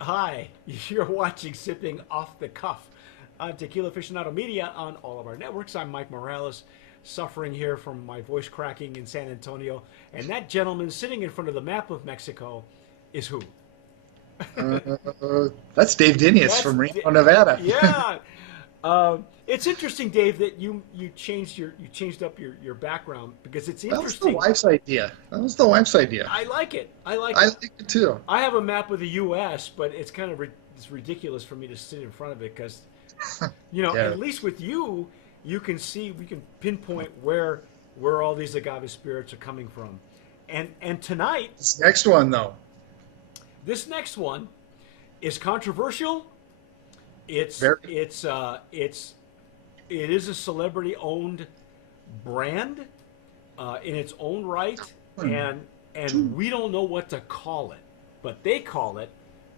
Hi, you're watching Sipping Off the Cuff on Tequila Aficionado Media on all of our networks. I'm Mike Morales, suffering here from my voice cracking in San Antonio. And that gentleman sitting in front of the map of Mexico is who? Uh, that's Dave Dinius That's from Reno, Nevada. yeah. It's interesting, Dave, that you changed up your background because it's That was the interesting. wife's idea. That was the wife's idea. I like it. I like I it. like it too. I have a map of the U.S., but it's kind of it's ridiculous for me to sit in front of it because Yeah. at least with you, you can see we can pinpoint where all these agave spirits are coming from, and tonight This next one, though. this next one is controversial. It's Very. it's it is a celebrity owned brand in its own right, One, and two. we don't know what to call it, but they call it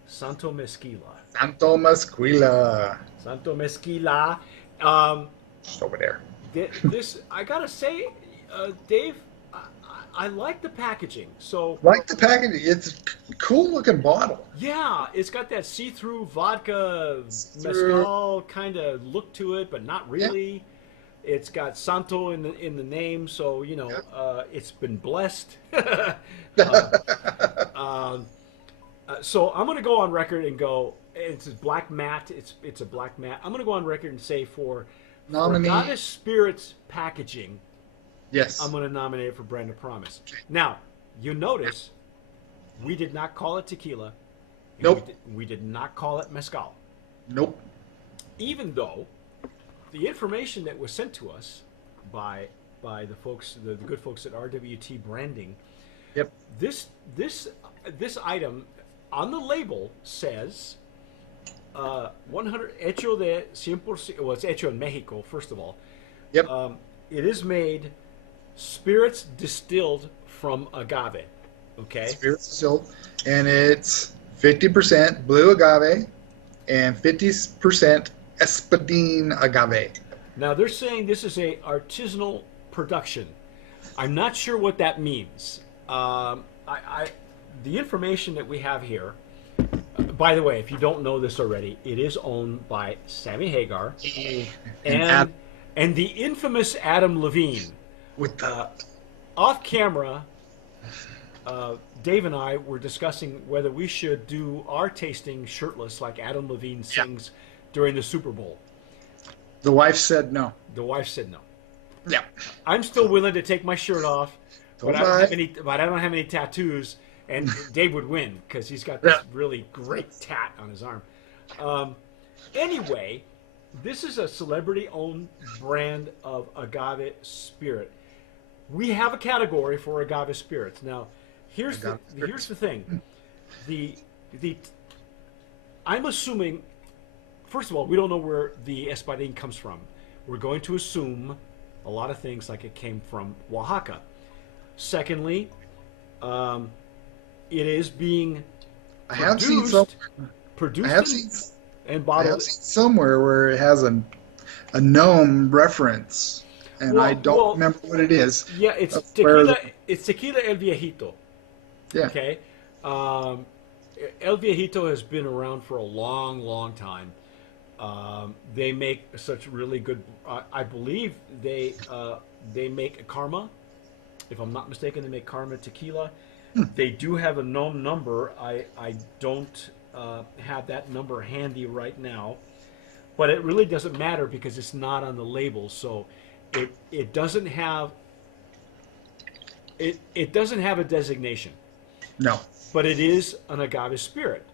Santo Mezquila. Santo Mezquila. Santo Mezquila. Um, Just over there. this I gotta say, Dave, I like the packaging. So Like the packaging. It's a cool looking bottle. yeah, it's got that see-through vodka Through. mezcal kind of look to it, but not Yeah. really. It's got Santo in the name, so it's been blessed. um, so I'm gonna go on record and go. It's a black matte. It's a black matte. I'm gonna go on record and say for Nominee. Goddess Spirits packaging, I'm Yes. gonna nominate it for Brand of Promise. Now you notice we did not call it tequila, and Nope. we did not call it mezcal, Nope. even though the information that was sent to us by the folks, the good folks at RWT Branding, Yep. this this this item on the label says 100 hecho de 100%. Well, it's hecho in Mexico, first of all. Yep. It is made spirits distilled from agave. Okay. Spirit distilled. And it's 50% blue agave and 50% espadine agave. Now they're saying this is a artisanal production. I'm not sure what that means. The information that we have here. By the way, if you don't know this already, it is owned by Sammy Hagar And add and and the infamous Adam Levine. with the Off camera, Dave and I were discussing whether we should do our tasting shirtless like Adam Levine yeah. sings during the Super Bowl. The wife said no. The wife said no. Yeah. I'm still willing to take my shirt off, but So I don't have I. any. But I don't have any tattoos, and Dave would win because he's got this Yeah. really great tat on his arm. Um, anyway, this is a celebrity-owned brand of agave spirit. We have a category for agave spirits. Now, Agave here's spirits. the thing. The the I'm assuming. First of all, we don't know where the espadín comes from. We're going to assume a lot of things like it came from Oaxaca. Secondly, um, it is being I have seen some. produced, I produced have and, seen. and I have bottled. seen somewhere where it has a gnome reference, and I don't Well, remember what it is. yeah, it's That's where tequila. It's tequila El Viejito. yeah. Okay, um, El Viejito has been around for a long, long time. They make such really good. I believe they make Karma. If I'm not mistaken, they make Karma tequila. They do have a known number. I don't have that number handy right now, but it really doesn't matter because it's not on the label. So it doesn't have it doesn't have a designation, No. but it is an agave spirit.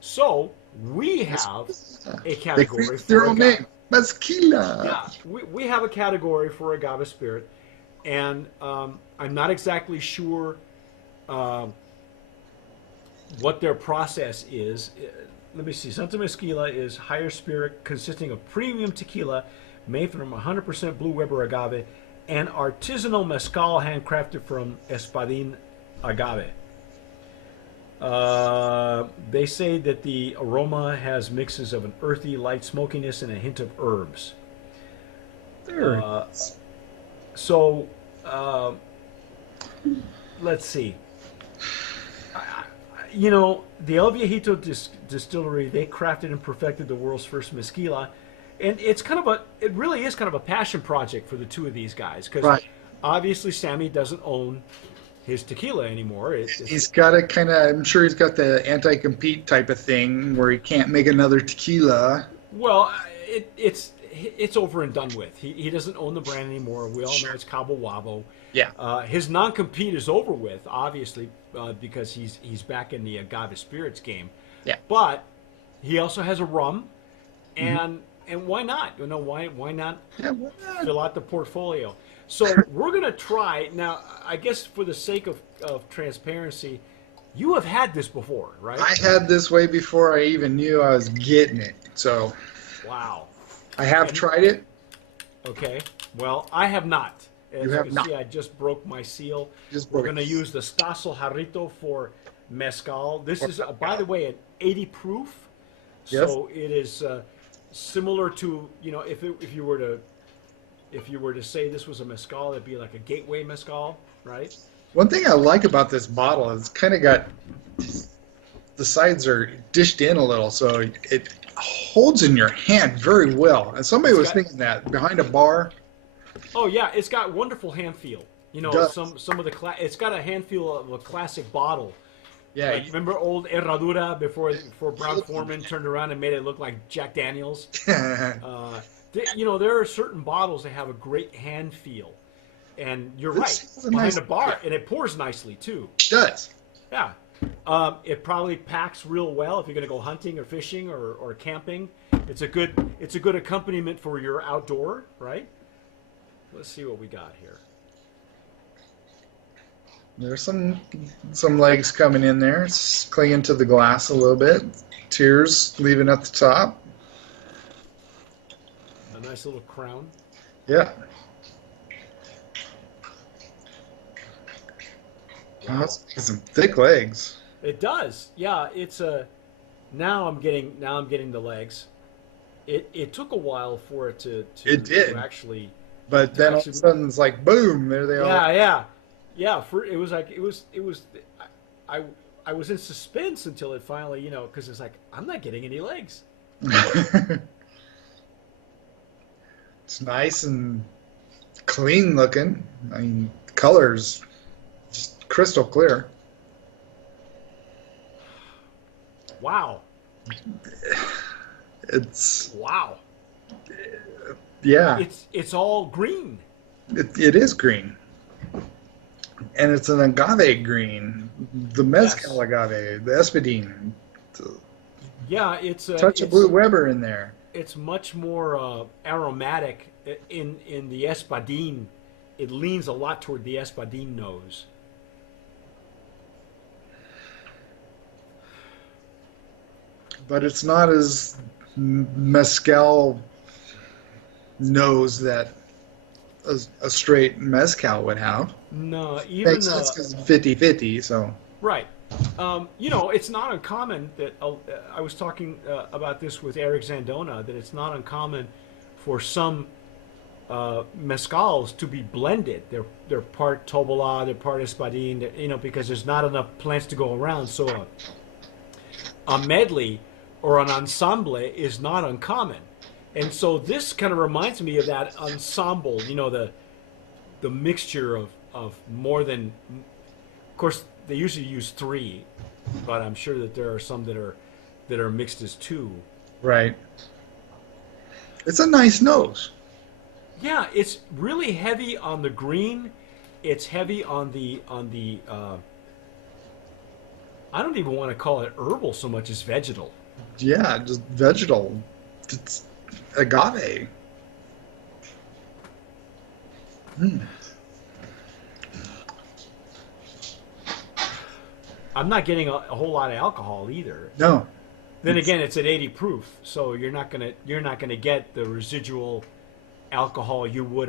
So we have a They category create their for own agave. name. Mezquila. Yeah, we have a category for agave spirit, and I'm not exactly sure um, what their process is. Let me see. Santa Mezquila is higher spirit consisting of premium tequila made from 100% Blue Weber agave and artisanal mezcal handcrafted from espadín agave. They say that the aroma has mixes of an earthy, light smokiness and a hint of herbs. There it Uh, is. so, uh, let's see. I, you know, the El Viejito distillery, they crafted and perfected the world's first mezquila, and it really is kind of a passion project for the two of these guys because Right. obviously Sammy doesn't own his tequila anymore. He's got a kind of, I'm sure he's got the anti-compete type of thing where he can't make another tequila. Well, it's over and done with. He doesn't own the brand anymore. We all know it's Cabo Wabo. Yeah. His non-compete is over with, obviously, because he's back in the agave spirits game. Yeah. But he also has a rum, and why not? You know, why not Yeah, why not? fill out the portfolio? So we're gonna try now. I guess for the sake of transparency, you have had this before, right? I had this way before I even knew I was getting it. So Wow. I have tried it. Okay. Well, I have not. As You you have can not. see, I just broke my seal. Just We're broke going to it. use the Stasso Jarrito for mezcal. This is, by the way, an 80 proof. Yes. So it is similar to, you know, if you were to say this was a mezcal, it'd be like a gateway mezcal, right? One thing I like about this bottle is it's kind of got the sides are dished in a little, so it holds in your hand very well. And somebody was thinking that behind a bar. Oh yeah, it's got wonderful hand feel. You know, Does. some of the it's got a hand feel of a classic bottle. Yeah. Like, remember old Herradura before Brown Foreman turned around and made it look like Jack Daniels? You know, there are certain bottles that have a great hand feel. And you're This right, has a behind nice- a bar, and it pours nicely too. It does. Yeah. It probably packs real well if you're going to go hunting or fishing or camping. It's a good accompaniment for your outdoor, right? Let's see what we got here. There's some legs coming in there. It's clinging to the glass a little bit. Tears leaving at the top. A nice little crown. Yeah. Wow. That's some thick legs. It does. Yeah, it's a. Now I'm getting the legs. It took a while for it to It did. to actually. But then all of a sudden it's like boom, there they are. Yeah. It was like it was. I was in suspense until it finally, you know, because it's like I'm not getting any legs. It's nice and clean looking. I mean, colors just crystal clear. Wow. It's Wow. yeah. It's all green. It is green, and it's an agave green, the mezcal agave, the espadín. Yeah, it's a Touch of Blue Weber in there. It's much more aromatic in the espadín. It leans a lot toward the espadín nose. But it's not as mezcal nose that a straight mezcal would have. No, even Makes sense because it's 50-50, so. right. You know, it's not uncommon that I was talking about this with Eric Zandona, that it's not uncommon for some mezcals to be blended. They're part Tobola, they're part Espadín, you know, because there's not enough plants to go around. So a medley or an ensemble is not uncommon. And so this kind of reminds me of that ensemble, you know, the mixture of more than, of course, they usually use 3, but I'm sure that there are some that are mixed as 2. Right. It's a nice nose. Yeah, it's really heavy on the green. It's heavy on the I don't even want to call it herbal so much as vegetal. Yeah, just vegetal. It's agave. I'm not getting a whole lot of alcohol either. No. Then again, it's at 80 proof, so you're not gonna get the residual alcohol you would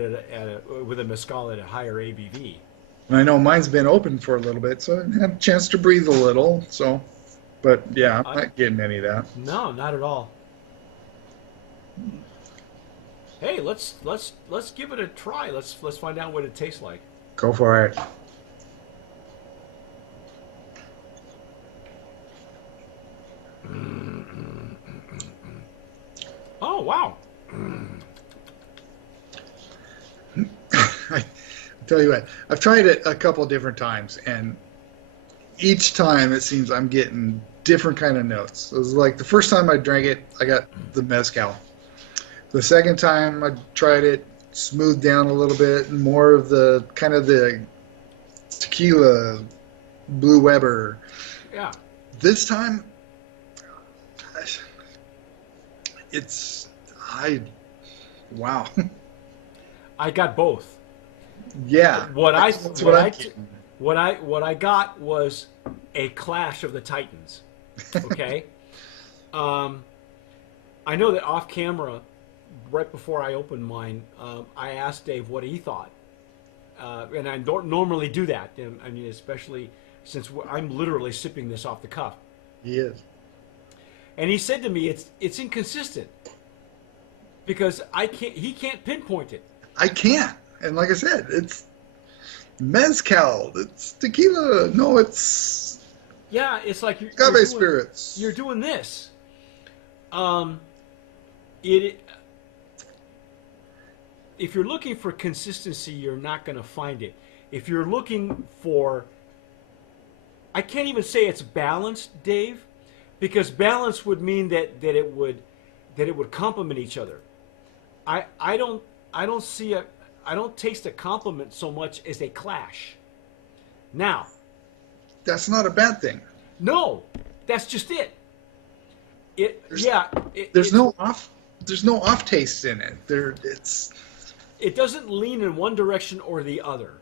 with a mezcal at a higher ABV. And I know mine's been open for a little bit, so I had a chance to breathe a little. So, but yeah, I'm not getting any of that. No, not at all. Hey, let's give it a try. Let's find out what it tastes like. Go for it. wow. I tell you what, I've tried it a couple different times, and each time it seems I'm getting different kind of notes. It was like the first time I drank it, I got the mezcal. The second time I tried it, smoothed down a little bit, and more of the kind of the tequila, Blue Weber. Yeah. This time, it's wow. I got both. Yeah, What I that's what I'm I getting. what I got was a clash of the titans. Okay. um, I know that off camera, right before I opened mine, I asked Dave what he thought, and I don't normally do that. And, I mean, especially since I'm literally sipping this off the cuff. He is. And he said to me, "It's inconsistent because he can't pinpoint it." I can't. And like I said, it's mezcal. It's tequila. No, it's Yeah, it's like agave spirits. you're doing this. It if you're looking for consistency, you're not going to find it. If you're looking for, I can't even say it's balanced, Dave, because balance would mean that it would complement each other. I don't see a I don't taste a complement so much as a clash. Now, That's not a bad thing. no, that's just it. There's- It's, There's no off taste in it. it doesn't lean in one direction or the other.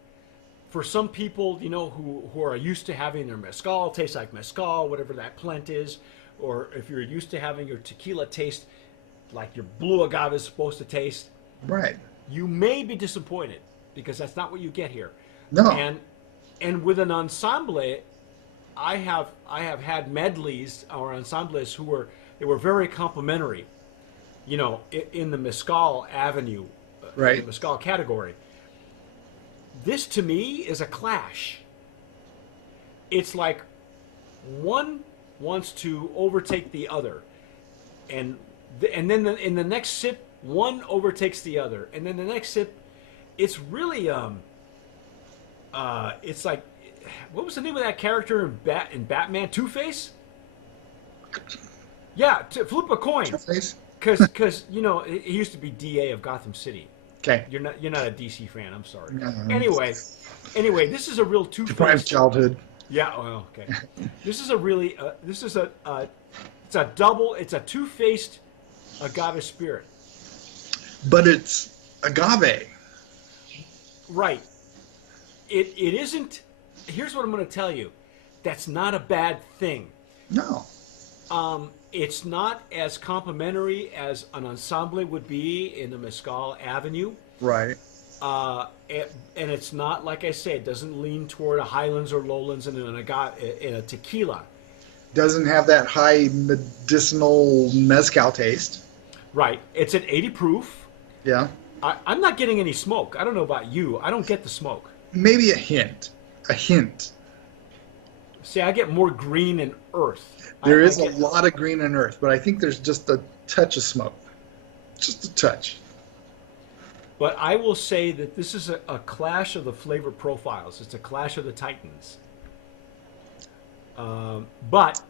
For some people, who are used to having their mezcal taste like mezcal, whatever that plant is, or if you're used to having your tequila taste like your blue agave is supposed to taste, right. you may be disappointed because that's not what you get here. No. And with an ensemble, I have had medleys or ensembles who were very complimentary, in the mezcal avenue, Right. in the mezcal category. This to me is a clash. It's like one wants to overtake the other, and then in the next sip, one overtakes the other, and then the next sip, it's really it's like, what was the name of that character in Batman? Two-Face? Yeah, flip a coin. Face? Because he used to be DA of Gotham City. Okay. You're not a DC fan. I'm sorry. No. Anyway, this is a real Deprived two-faced. childhood. Yeah. Well, okay. This is a really this is it's a double. It's a two-faced agave spirit. But it's agave. Right. It isn't. Here's what I'm going to tell you. That's not a bad thing. No. It's not as complimentary as an ensemble would be in the Mezcal Avenue. Right. And it's not, like I said, it doesn't lean toward a Highlands or Lowlands in a tequila. Doesn't have that high medicinal mezcal taste. Right. It's at 80 proof. Yeah. I'm not getting any smoke. I don't know about you. I don't get the smoke. Maybe a hint. A hint. See, I get more green and earth. There I is get- a lot of green and earth, but I think there's just a touch of smoke. Just a touch. But I will say that this is a clash of the flavor profiles. It's a clash of the titans. But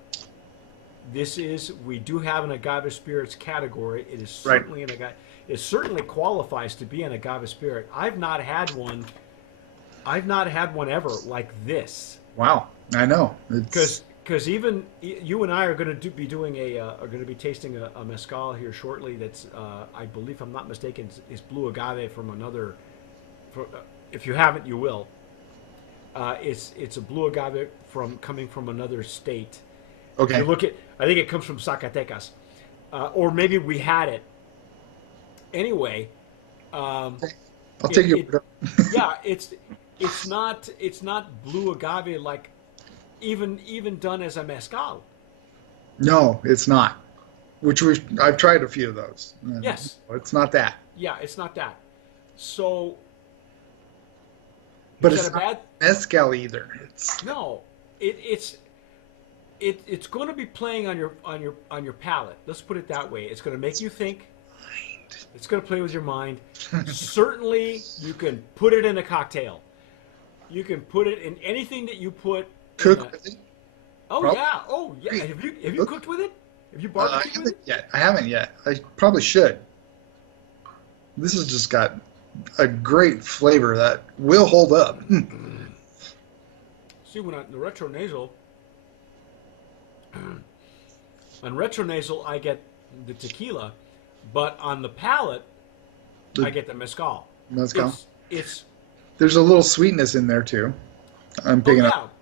we do have an agave spirits category. It is certainly an agave. It certainly qualifies to be an agave spirit. I've not had one ever like this. Wow. I know. Because even you and I are going to be tasting a mezcal here shortly. That's I believe, if I'm not mistaken, is blue agave from another. If you haven't, you will. It's a blue agave coming from another state. Okay. If you look at, I think it comes from Zacatecas, or maybe we had it. Anyway, I'll take your word. yeah, it's not blue agave like even done as a mezcal. No, it's not. I've tried a few of those. Yes. It's not that. Yeah, it's not that. So, But is it's that a bad? not mezcal either. No, it's going to be playing on your palate. Let's put it that way. It's going to make you think. It's going to play with your mind. Certainly, you can put it in a cocktail. You can put it in anything that you put. Cook with it? Oh Prob- yeah, oh yeah. Have you cooked with it? Have you barbecued with it? I haven't yet. I probably should. This has just got a great flavor that will hold up. See, when the retronasal, on retronasal I get the tequila, but on the palate I get the mezcal. Mezcal. It's There's a little sweetness in there too. I'm oh picking yeah, up.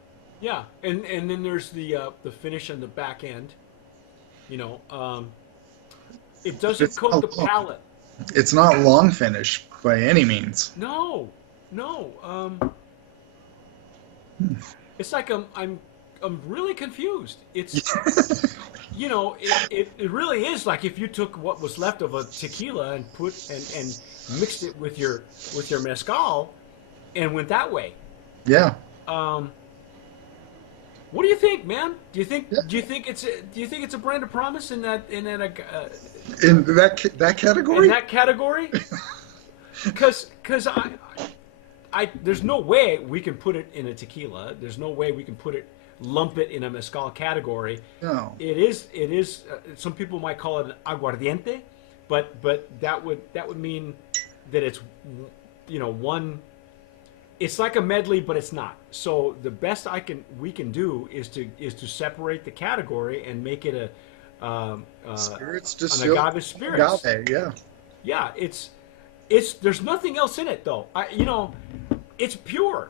yeah, and then there's the finish on the back end. You know, it doesn't It's coat not the long. palate. It's not long finish by any means. No, no. It's like I'm really confused. It's you know it really is like if you took what was left of a tequila and and mixed it with your mezcal and went that way. Yeah. What do you think, man? Do you think Yeah. it's a brand of promise in that In that category? in that category? Because there's no way we can put it in a tequila. There's no way we can lump it in a mezcal category. No. It is. Some people might call it an aguardiente, but that would mean that it's, you know, one. It's like a medley, but it's not. So the best we can do is to separate the category and make it Spirits an distilled. agave spirits. Agave, yeah. Yeah, it's there's nothing else in it though. It's pure.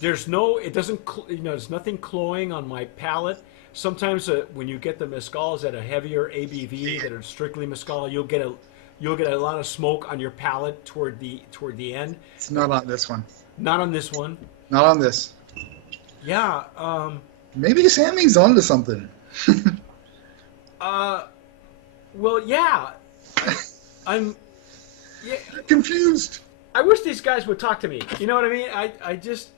It doesn't, there's nothing cloying on my palate. Sometimes when you get the mezcals at a heavier ABV that are strictly mezcal, you'll get a lot of smoke on your palate toward the end. It's not on this one. Not on this one. Not on this. Yeah. Maybe Sammy's onto something. Well, yeah. I'm. Yeah. Confused. I wish these guys would talk to me. You know what I mean? I just.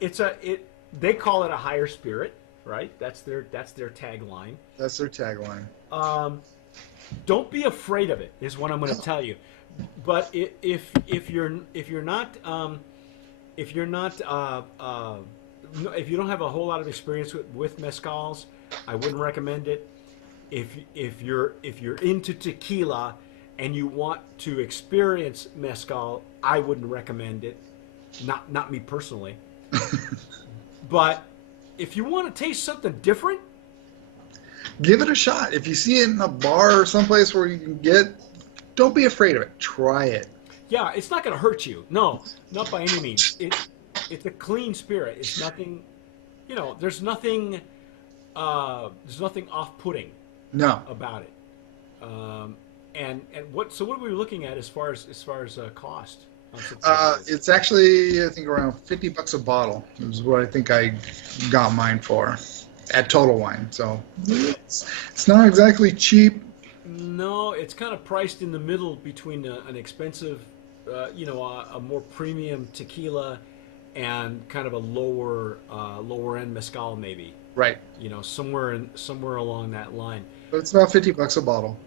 They call it a higher spirit, right? That's their tagline. That's their tagline. Don't be afraid of it, is what I'm going to tell you. But if you don't have a whole lot of experience with mezcals, I wouldn't recommend it. If you're into tequila and you want to experience mezcal, I wouldn't recommend it. Not me personally. But if you want to taste something different, Give it a shot. If you see it in a bar or someplace where you can get, don't be afraid of it. Try it. yeah, it's not going to hurt you. No, not by any means. It's a clean spirit. It's nothing, there's nothing off-putting No. about it. And what are we looking at as far as cost? It's actually, I think, around $50 a bottle is what I think I got mine for at Total Wine. So it's not exactly cheap. No, it's kind of priced in the middle between an expensive, a more premium tequila and kind of a lower end mezcal maybe. Right. Somewhere along that line. But it's about $50 a bottle.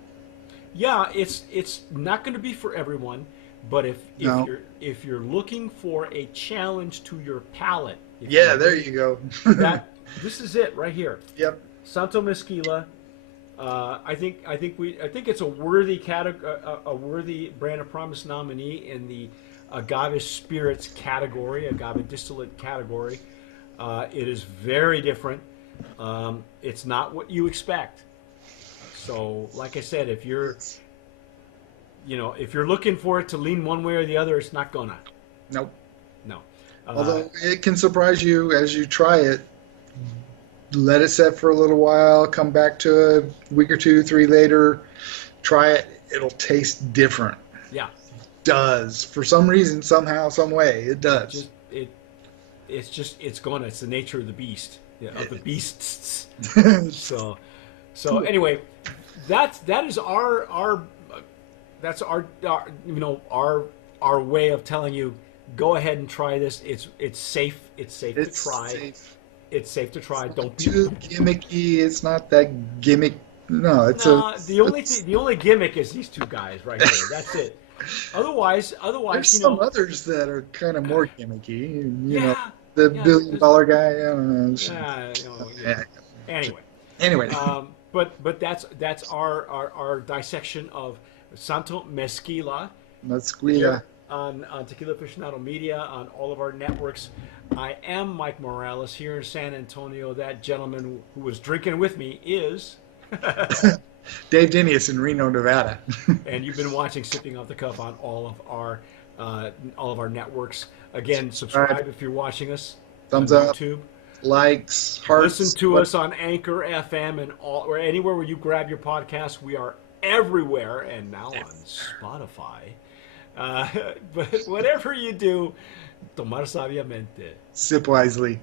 Yeah, it's not going to be for everyone, but if you're looking for a challenge to your palate, There you go. this is it right here. Yep. Santo Mezquila. I think it's a worthy a worthy brand of promise nominee in the agave spirits category, agave distillate category. It is very different. It's not what you expect. So, like I said, if you're looking for it to lean one way or the other, it's not gonna. Nope. No. Although it can surprise you as you try it. Let it set for a little while, come back to a week or 2, 3 later, try it. It'll taste different. Yeah. Does. For some reason, somehow, some way, it does. It's the nature of the beast, of the beasts. So anyway, that's our way of telling you, go ahead and try this. It's safe. It's safe to try. Safe. It's safe to try. Don't be Too gimmicky. It's not that gimmick No, No, it's the only gimmick is these two guys right there. That's it. there's You some know, others that are kind of more gimmicky. yeah, The yeah. billion dollar guy. I don't know. You know. Yeah. Anyway, Anyway, but that's our dissection of Santo Mezquila Mezquila. here on Tequila Aficionado Media on all of our networks. I am Mike Morales here in San Antonio. That gentleman who was drinking with me is. Dave Dinius in Reno, Nevada. And you've been watching Sipping Off the Cuff on all of our networks. Again, subscribe if you're watching us on Thumbs up, YouTube. likes, hearts. Listen to us on Anchor FM and all or anywhere where you grab your podcast. We are everywhere and now on Spotify. But whatever you do, tomar sabiamente. Sip wisely.